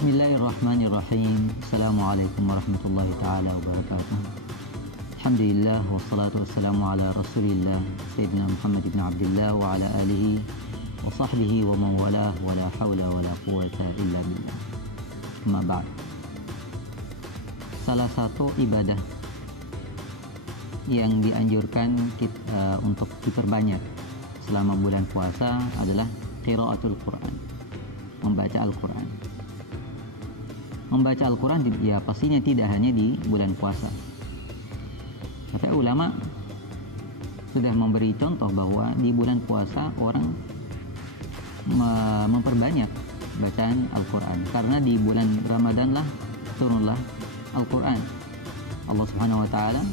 Bismillahirrahmanirrahim. Assalamualaikum warahmatullahi ta'ala wabarakatuh. Alhamdulillah wassalatu wassalamu ala Rasulillah Sayyidina Muhammad ibn Abdullah wa ala alihi wa sahbihi wa man walah wa la hawla wa la quwata illa billah. Amma ba'd. Salah satu ibadah yang dianjurkan kita untuk diperbanyak selama bulan puasa adalah qiraatul Quran, membaca Al-Quran. Membaca Al-Quran ya pastinya tidak hanya di bulan puasa. Tapi ulama sudah memberi contoh bahwa di bulan puasa orang memperbanyak bacaan Al-Quran, karena di bulan Ramadanlah turunlah Al-Quran. Allah Subhanahu wa taala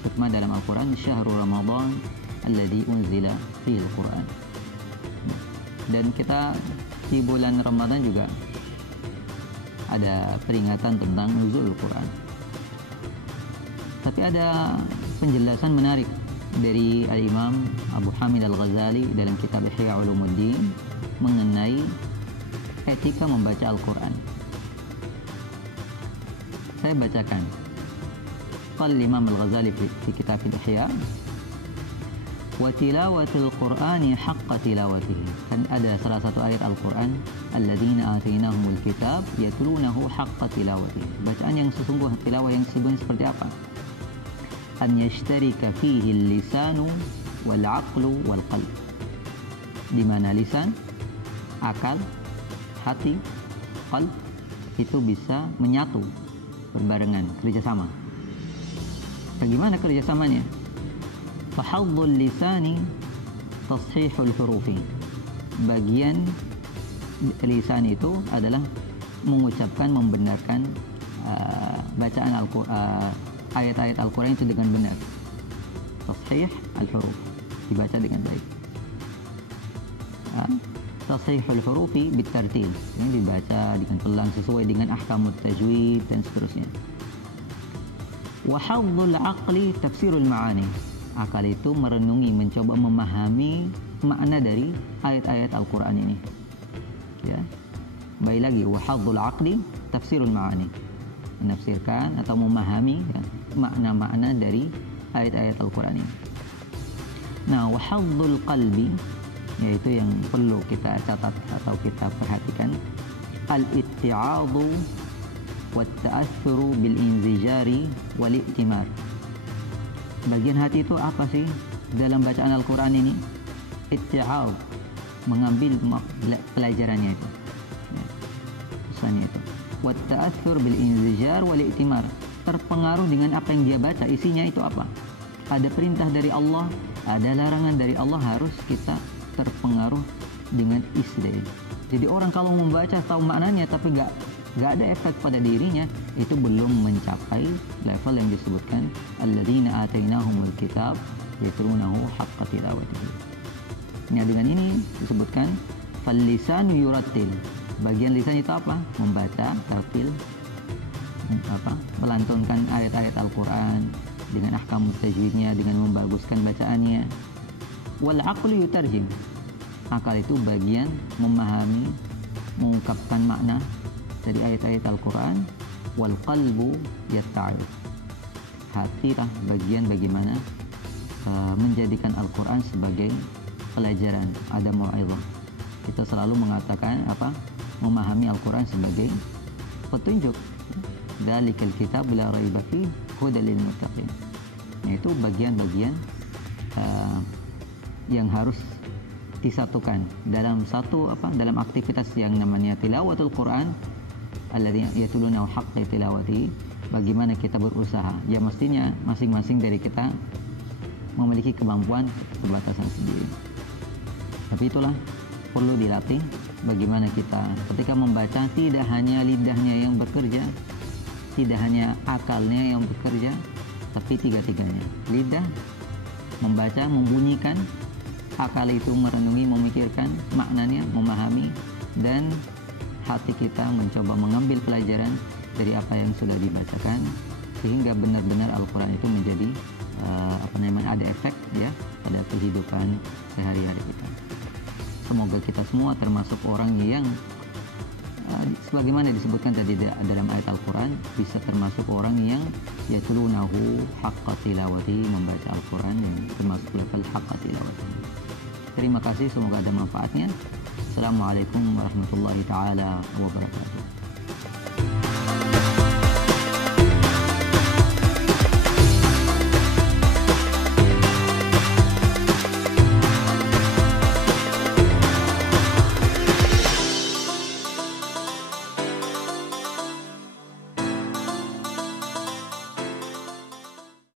firman dalam Al-Quran, "Syahrul Ramadan alladzi unzila fihi Al-Quran." Dan kita di bulan Ramadan juga ada peringatan tentang nuzul Al-Quran. Tapi ada penjelasan menarik dari Al-Imam Abu Hamid Al-Ghazali dalam kitab Ihya Ulumuddin mengenai etika membaca Al-Quran. Saya bacakan. Qala Imam Al-Ghazali fi kitab Ihya, wa tilawatul Qur'ani haqqa tilawatihi. Kan ada salah satu ayat Al-Quran, alladzina atainahumul kitab yatlunahu haqqa tilawatihi. Bacaan yang sesungguh, tilawah yang sebenarnya seperti apa? An yashtarika fihi lisanu wal aqlu wal qalb. Di mana lisan, akal, hati, qalb itu bisa menyatu, berbarengan, kerjasama. Bagaimana kerjasamanya? Fahadhul lisani tashihul hurufi. Bagian lisan itu adalah mengucapkan, membenarkan bacaan ayat-ayat Al-Quran itu dengan benar. Tashih al-huruf, dibaca dengan baik. Tashihul hurufi bitartil, ini dibaca dengan pelan sesuai dengan ahkamut tajwid dan seterusnya. Wa hadzul aqli tafsirul ma'ani. Akal itu merenungi, mencoba memahami makna dari ayat-ayat Al-Quran ini. Ya, baik lagi, wa hadzul aqli tafsirul ma'ani, menafsirkan atau memahami ya, makna-makna dari ayat-ayat Al-Quran ini. Nah, wa hadzul qalbi, yaitu yang perlu kita catat atau kita perhatikan, al-itti'adu wa ta'athuru bil inzijari wal i'timar. Bagian hati itu apa sih dalam bacaan Al-Quran ini? Itti'ab, mengambil pelajarannya itu, ya, pesannya itu. Wa ta'athur bil inzijar wal i'timar, terpengaruh dengan apa yang dia baca, isinya itu apa? Ada perintah dari Allah, ada larangan dari Allah, harus kita terpengaruh dengan isi dari. Jadi orang kalau membaca tahu maknanya tapi nggak ada efek pada dirinya, itu belum mencapai level yang disebutkan alladzina atainahumul kitab yatlunahu haqqa tilawatihi. Nah, dengan ini disebutkan fal lisanu yurattil. Bagian lisan itu apa? Membaca, tartil, melantunkan ayat-ayat Al-Quran dengan ahkam tajwidnya, dengan membaguskan bacaannya. Wal aqlu yutarjim. Akal itu bagian memahami, mengungkapkan makna dari ayat-ayat Al-Quran. Wal qalbu yatta'arif. Hatilah bagian bagaimana menjadikan Al-Quran sebagai pelajaran, ada mau'izah. Kita selalu mengatakan memahami Al-Quran sebagai petunjuk. Dzalikal kitab la raiba fihi hudal lil muttaqin. Yaitu bagian-bagian yang harus disatukan dalam dalam aktivitas yang namanya tilawatul Quran, alladzina yatlunahu haqqa tilawati. Bagaimana kita berusaha, ya mestinya masing-masing dari kita memiliki kemampuan, keterbatasan sendiri. Tapi itulah perlu dilatih, bagaimana kita ketika membaca tidak hanya lidahnya yang bekerja, tidak hanya akalnya yang bekerja, tapi tiga-tiganya. Lidah membaca, membunyikan, akal itu merenungi, memikirkan maknanya, memahami, dan hati kita mencoba mengambil pelajaran dari apa yang sudah dibacakan, sehingga benar-benar Al-Quran itu menjadi ada efek ya pada kehidupan sehari-hari kita. Semoga kita semua termasuk orang yang sebagaimana disebutkan tadi dalam ayat Al-Quran, bisa termasuk orang yang yatlunahu haqqa tilawati, membaca Al-Quran yang termasuk level haqqa tilawati. Terima kasih, semoga ada manfaatnya. Assalamualaikum warahmatullahi taala wabarakatuh.